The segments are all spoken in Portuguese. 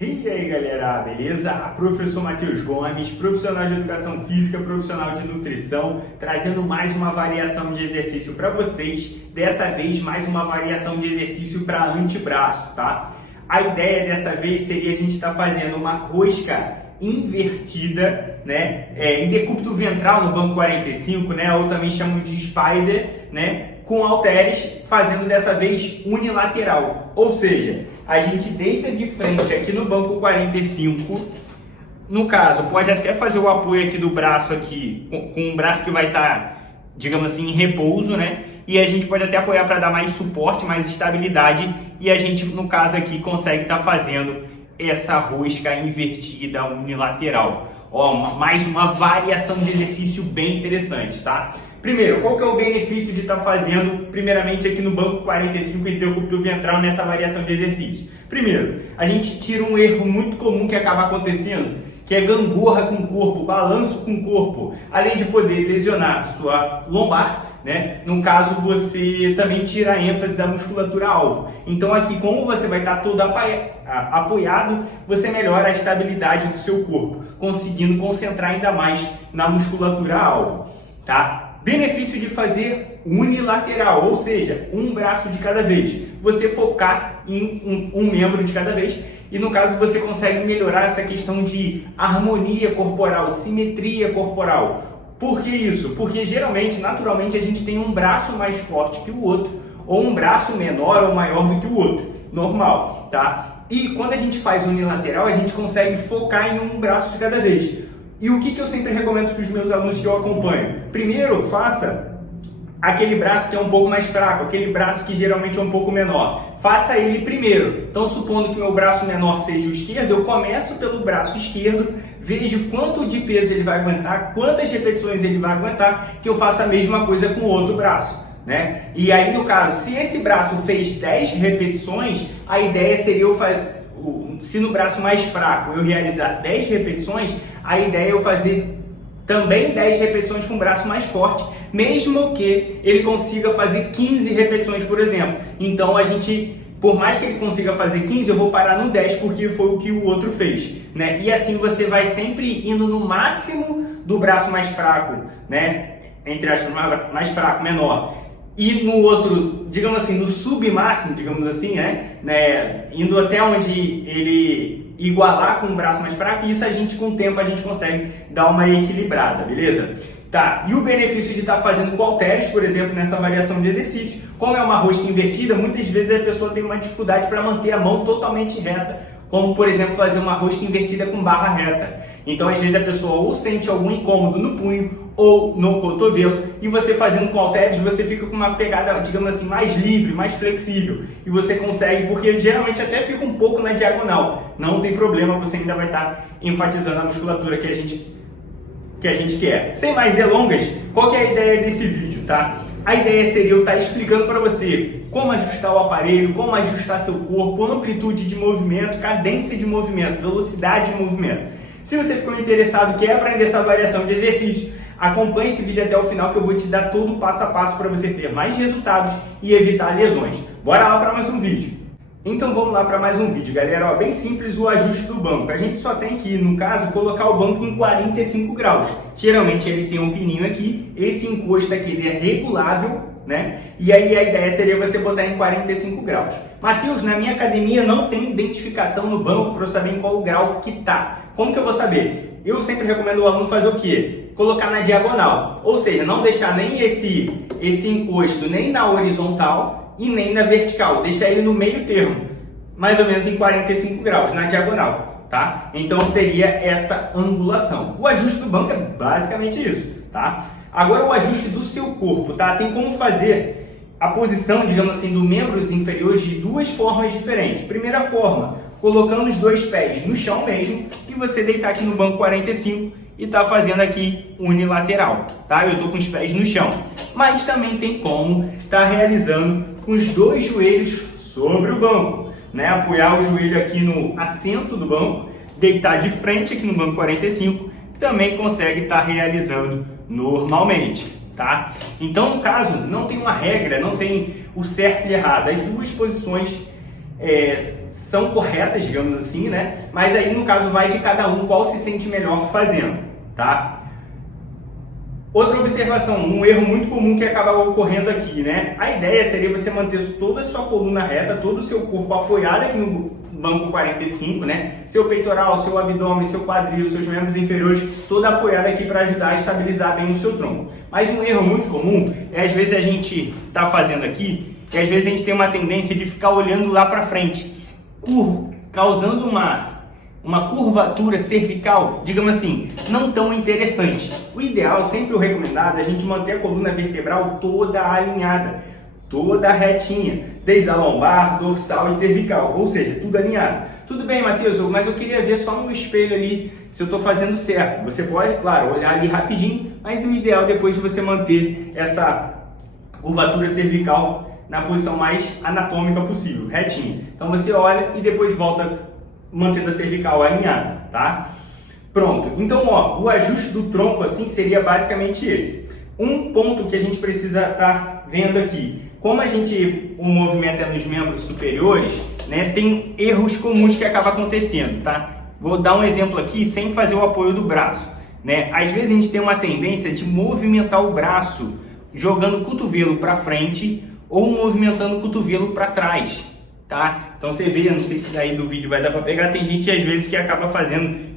E aí galera, beleza? Professor Matheus Gomes, profissional de educação física, profissional de nutrição, trazendo mais uma variação de exercício para vocês, dessa vez mais uma variação de exercício para antebraço, tá? A ideia dessa vez seria a gente estar fazendo uma rosca invertida, né? Em decúbito ventral no banco 45, né? Ou também chamam de spider, né? Com halteres, fazendo dessa vez unilateral, ou seja, a gente deita de frente aqui no banco 45, no caso, pode até fazer o apoio aqui do braço aqui, com um braço que vai estar, digamos assim, em repouso, né? E a gente pode até apoiar para dar mais suporte, mais estabilidade, e a gente, no caso aqui, consegue estar fazendo essa rosca invertida unilateral. Ó, mais uma variação de exercício bem interessante, tá? Primeiro, qual que é o benefício de estar fazendo, primeiramente, aqui no banco 45 em decúbito ventral nessa variação de exercício? Primeiro, a gente tira um erro muito comum que acaba acontecendo, que é gangorra com o corpo, balanço com o corpo, além de poder lesionar sua lombar, né? No caso, você também tira a ênfase da musculatura alvo. Então aqui, como você vai estar todo apoiado, você melhora a estabilidade do seu corpo, conseguindo concentrar ainda mais na musculatura alvo, tá? Benefício de fazer unilateral, ou seja, um braço de cada vez. Você focar em um membro de cada vez e, no caso, você consegue melhorar essa questão de harmonia corporal, simetria corporal. Por que isso? Porque geralmente, naturalmente, a gente tem um braço mais forte que o outro ou um braço menor ou maior do que o outro. Normal, tá? E quando a gente faz unilateral, a gente consegue focar em um braço de cada vez. E o que eu sempre recomendo para os meus alunos que eu acompanho? Primeiro, faça aquele braço que é um pouco mais fraco, aquele braço que geralmente é um pouco menor. Faça ele primeiro. Então, supondo que meu braço menor seja o esquerdo, eu começo pelo braço esquerdo, vejo quanto de peso ele vai aguentar, quantas repetições ele vai aguentar, que eu faça a mesma coisa com o outro braço, né? E aí, no caso, se esse braço fez 10 repetições, a ideia seria eu fazer... Se no braço mais fraco eu realizar 10 repetições, a ideia é eu fazer também 10 repetições com o braço mais forte, mesmo que ele consiga fazer 15 repetições, por exemplo. Então a gente, por mais que ele consiga fazer 15, eu vou parar no 10 porque foi o que o outro fez, né? E assim você vai sempre indo no máximo do braço mais fraco, né? Entre aspas, mais fraco, menor. E no outro, digamos assim, no submáximo, digamos assim, né? Indo até onde ele igualar com o braço mais fraco, e isso a gente, com o tempo, a gente consegue dar uma equilibrada, beleza? Tá, e o benefício de estar fazendo com halteres, por exemplo, nessa variação de exercício, como é uma rosca invertida, muitas vezes a pessoa tem uma dificuldade para manter a mão totalmente reta, como, por exemplo, fazer uma rosca invertida com barra reta. Então, às vezes, a pessoa ou sente algum incômodo no punho ou no cotovelo, e você fazendo com halteres, você fica com uma pegada, digamos assim, mais livre, mais flexível, e você consegue, porque geralmente até fica um pouco na diagonal, não tem problema, você ainda vai estar enfatizando a musculatura que a gente quer. Sem mais delongas, qual que é a ideia desse vídeo, tá? A ideia seria eu estar explicando para você como ajustar o aparelho, como ajustar seu corpo, amplitude de movimento, cadência de movimento, velocidade de movimento. Se você ficou interessado e quer aprender essa variação de exercício, acompanhe esse vídeo até o final que eu vou te dar todo o passo a passo para você ter mais resultados e evitar lesões. Bora lá para mais um vídeo. Então vamos lá para mais um vídeo, galera. Ó, bem simples o ajuste do banco. A gente só tem que, no caso, colocar o banco em 45 graus. Geralmente ele tem um pininho aqui, esse encosto aqui ele é regulável, né? E aí a ideia seria você botar em 45 graus. Matheus, na minha academia não tem identificação no banco para eu saber em qual grau que tá. Como que eu vou saber? Eu sempre recomendo o aluno fazer o quê? Colocar na diagonal, ou seja, não deixar nem esse encosto nem na horizontal e nem na vertical, deixar ele no meio termo, mais ou menos em 45 graus, na diagonal, tá? Então seria essa angulação. O ajuste do banco é basicamente isso, tá? Agora o ajuste do seu corpo, tá? Tem como fazer a posição, digamos assim, dos membros inferiores de duas formas diferentes. Primeira forma, colocando os dois pés no chão mesmo e você deitar aqui no banco 45 e tá fazendo aqui unilateral, tá? Eu tô com os pés no chão. Mas também tem como tá realizando com os dois joelhos sobre o banco, né? Apoiar o joelho aqui no assento do banco, deitar de frente aqui no banco 45, também consegue estar realizando normalmente, tá? Então, no caso, não tem uma regra, não tem o certo e errado. As duas posições são corretas, digamos assim, né? Mas aí no caso vai de cada um qual se sente melhor fazendo, tá? Outra observação, um erro muito comum que acaba ocorrendo aqui, né? A ideia seria você manter toda a sua coluna reta, todo o seu corpo apoiado aqui no banco 45, né? Seu peitoral, seu abdômen, seu quadril, seus membros inferiores, todo apoiado aqui para ajudar a estabilizar bem o seu tronco. Mas um erro muito comum é às vezes a gente tá fazendo aqui e às vezes a gente tem uma tendência de ficar olhando lá para frente, causando uma curvatura cervical, digamos assim, não tão interessante. O ideal, sempre o recomendado, é a gente manter a coluna vertebral toda alinhada, toda retinha, desde a lombar, dorsal e cervical, ou seja, tudo alinhado. Tudo bem, Matheus, mas eu queria ver só no espelho ali se eu estou fazendo certo. Você pode, claro, olhar ali rapidinho, mas o ideal é depois de você manter essa curvatura cervical na posição mais anatômica possível, retinha. Então você olha e depois volta mantendo a cervical alinhada, tá? Pronto. Então, ó, o ajuste do tronco assim seria basicamente esse. Um ponto que a gente precisa estar vendo aqui, como o movimento é nos membros superiores, né, tem erros comuns que acabam acontecendo, tá? Vou dar um exemplo aqui sem fazer o apoio do braço, né? Às vezes a gente tem uma tendência de movimentar o braço jogando o cotovelo para frente ou movimentando o cotovelo para trás, tá? Então você vê, não sei se daí do vídeo vai dar para pegar, tem gente às vezes que acaba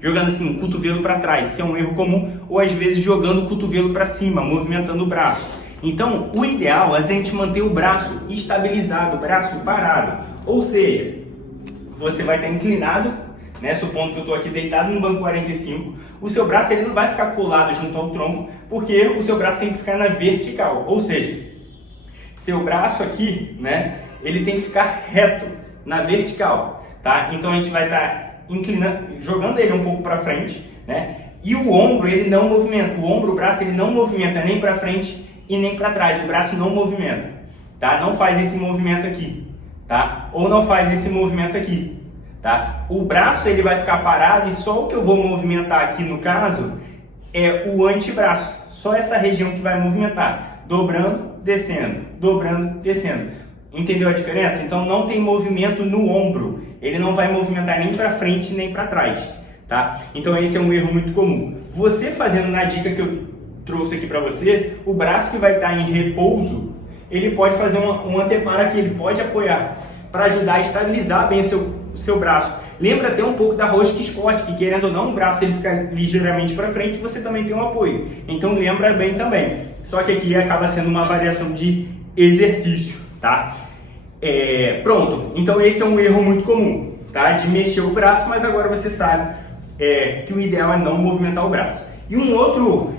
jogando assim o cotovelo para trás, isso é um erro comum, ou às vezes jogando o cotovelo para cima, movimentando o braço. Então o ideal é a gente manter o braço estabilizado, o braço parado, ou seja, você vai estar inclinado, né, supondo que eu estou aqui deitado no banco 45, o seu braço ele não vai ficar colado junto ao tronco, porque o seu braço tem que ficar na vertical, ou seja, seu braço aqui, né, ele tem que ficar reto na vertical, tá? Então a gente vai estar inclinando, jogando ele um pouco para frente, né? E o ombro ele não movimenta, o braço ele não movimenta nem para frente e nem para trás, o braço não movimenta, tá? Não faz esse movimento aqui, tá? Ou não faz esse movimento aqui, tá? O braço ele vai ficar parado e só o que eu vou movimentar aqui no caso é o antebraço, só essa região que vai movimentar, dobrando, descendo. Entendeu a diferença? Então não tem movimento no ombro, ele não vai movimentar nem para frente nem para trás, tá? Então esse é um erro muito comum. Você fazendo na dica que eu trouxe aqui para você, o braço que vai estar em repouso, ele pode fazer um anteparo aqui, ele pode apoiar para ajudar a estabilizar bem seu braço. Lembra até um pouco da rosca Scott, que querendo ou não, o braço ele fica ligeiramente para frente, você também tem um apoio. Então lembra bem também. Só que aqui acaba sendo uma variação de exercício, tá? Pronto. Então esse é um erro muito comum, tá? De mexer o braço, mas agora você sabe que o ideal é não movimentar o braço. E um outro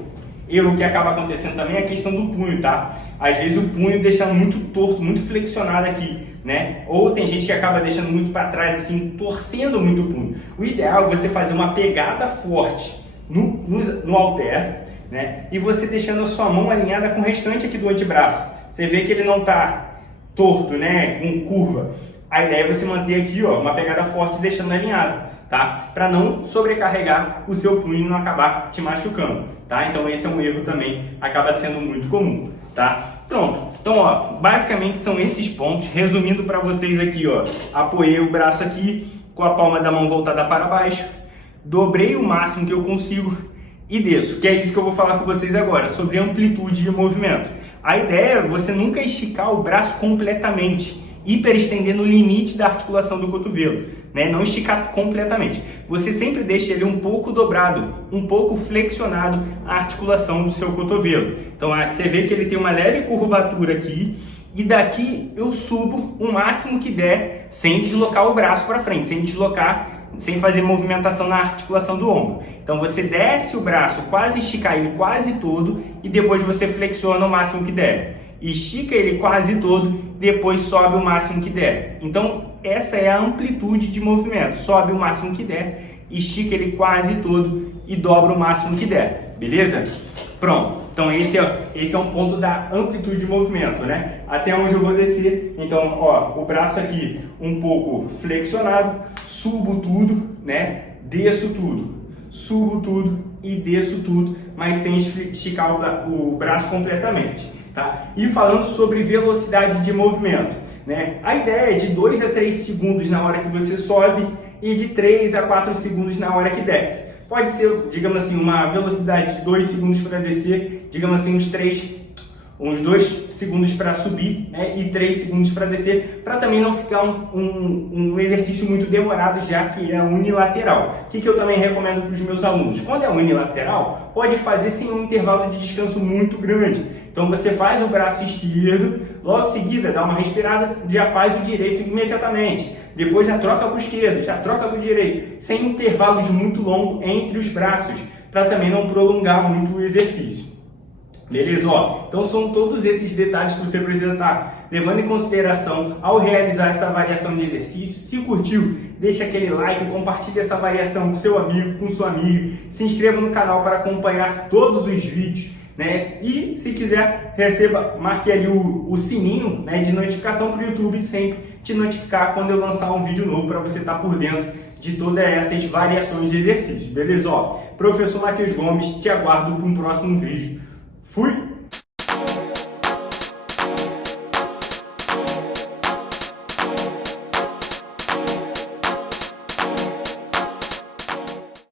erro que acaba acontecendo também é a questão do punho, tá? Às vezes o punho deixa muito torto, muito flexionado aqui, né? Ou tem gente que acaba deixando muito para trás, assim, torcendo muito o punho. O ideal é você fazer uma pegada forte no halter, né? E você deixando a sua mão alinhada com o restante aqui do antebraço. Você vê que ele não está torto, né? Com curva. A ideia é você manter aqui, ó, uma pegada forte deixando alinhado, tá? Para não sobrecarregar o seu punho e não acabar te machucando, tá? Então esse é um erro também, acaba sendo muito comum, tá? Pronto. Então, ó, basicamente são esses pontos. Resumindo para vocês aqui, ó, apoiei o braço aqui com a palma da mão voltada para baixo, dobrei o máximo que eu consigo e desço, que é isso que eu vou falar com vocês agora, sobre amplitude de movimento. A ideia é você nunca esticar o braço completamente, hiperestender no limite da articulação do cotovelo, né? Não esticar completamente. Você sempre deixa ele um pouco dobrado, um pouco flexionado a articulação do seu cotovelo. Então você vê que ele tem uma leve curvatura aqui e daqui eu subo o máximo que der sem deslocar o braço para frente, sem fazer movimentação na articulação do ombro. Então você desce o braço, quase esticar ele quase todo e depois você flexiona o máximo que der. Estica ele quase todo, depois sobe o máximo que der. Então essa é a amplitude de movimento. Sobe o máximo que der, estica ele quase todo e dobra o máximo que der. Beleza? Pronto. Então esse é um ponto da amplitude de movimento, né? Até onde eu vou descer. Então, ó, o braço aqui um pouco flexionado, subo tudo, né? Desço tudo, subo tudo e desço tudo, mas sem esticar o braço completamente, tá? E falando sobre velocidade de movimento, né? A ideia é de 2 a 3 segundos na hora que você sobe e de 3 a 4 segundos na hora que desce. Pode ser, digamos assim, uma velocidade de 2 segundos para descer, digamos assim, uns 2 segundos para subir, né, e 3 segundos para descer, para também não ficar um exercício muito demorado, já que é unilateral. O que eu também recomendo para os meus alunos? Quando é unilateral, pode fazer sem um intervalo de descanso muito grande. Então você faz o braço esquerdo, logo em seguida dá uma respirada, já faz o direito imediatamente. Depois já troca para o esquerdo, já troca para o direito, sem intervalos muito longos entre os braços, para também não prolongar muito o exercício. Beleza? Ó, então são todos esses detalhes que você precisa estar levando em consideração ao realizar essa variação de exercício. Se curtiu, deixa aquele like, compartilhe essa variação com seu amigo, com sua amiga, se inscreva no canal para acompanhar todos os vídeos, né? E se quiser, marque ali o sininho, né, de notificação para o YouTube sempre te notificar quando eu lançar um vídeo novo, para você estar por dentro de todas essas variações de exercícios. Beleza? Ó, professor Matheus Gomes, te aguardo para um próximo vídeo. Fui!